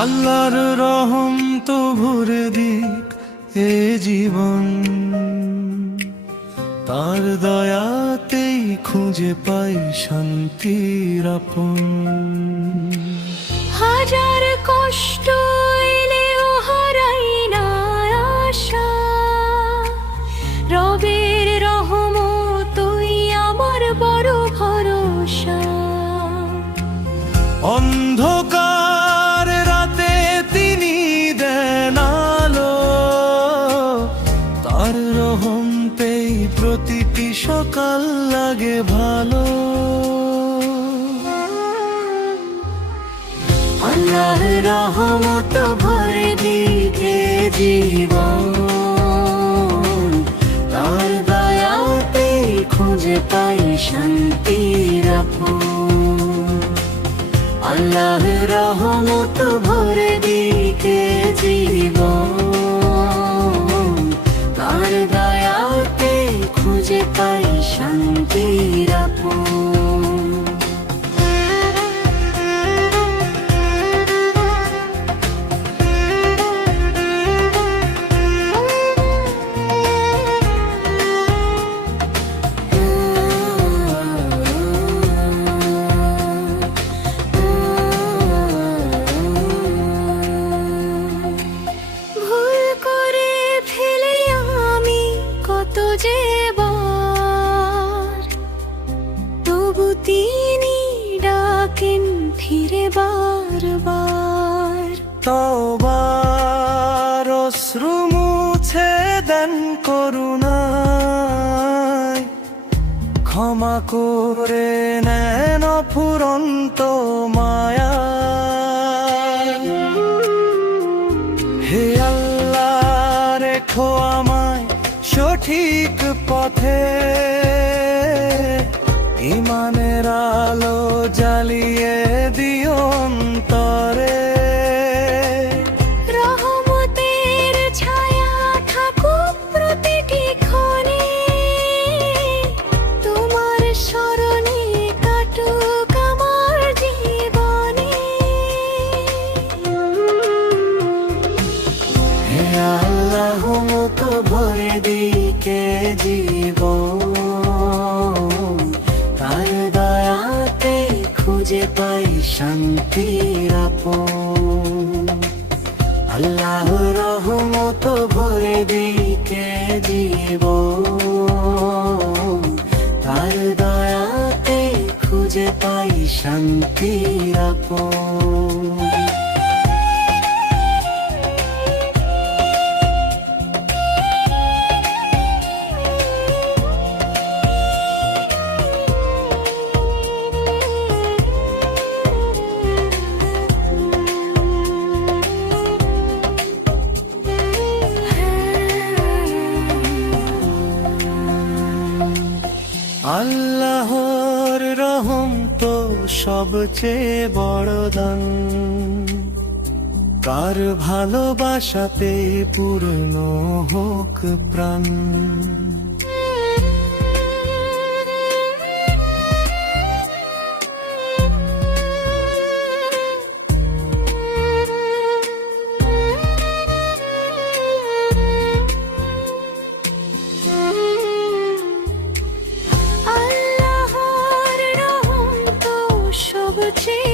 আল্লাহর রহম তো ভরে দিক এ জীবন, তার দয়াতেই খুঁজে পাই শান্তির আপন। হাজার কষ্ট এলেও হারাই না আশা, রবের রহমতই আমার বড় ভরসা। অন্ধকার রাতে তিনি দেন আলো, তার রহম পেই প্রতিটি সকাল লাগে ভালো। আল্লাহর রহমত ভরে দিকে জীবন, তার দয়াতে খুঁজে পাই শান্তির আপন। আল্লাহর রহমত ভরে দিকে জীবন, তার দয়াতে খুঁজে পাই শান্তির আপন। যে বার তবু তিনি ডাকেন ফিরে বারবার। তওবার অশ্রু মুছে দেন করুণায়, ক্ষমা করে নেন অফুরন্ত মায়া। হে আল্লাহ রেখো আমায় সঠিক পথে, ইমানের আলো জ্বালিয়ে দিও অন্তরে। রহমতের ছায়া থাকুক প্রতিটি ক্ষণে, তোমার স্মরণে কাটুক আমার জীবনে। হে আল্লাহ মতো ভরে দিকে জীবন, তার দয়াতে খুঁজে পাই শান্তির আপন। আল্লাহ রহমত ভরে দিকে জীবন, তার দয়াতে খুঁজে পাই শান্তির আপন। আল্লাহর রহম তো সবচেয়ে বড় দান, কার ভালোবাসাতে পূর্ণ হোক প্রাণ। আল্লাহর রহম তো সবচেয়ে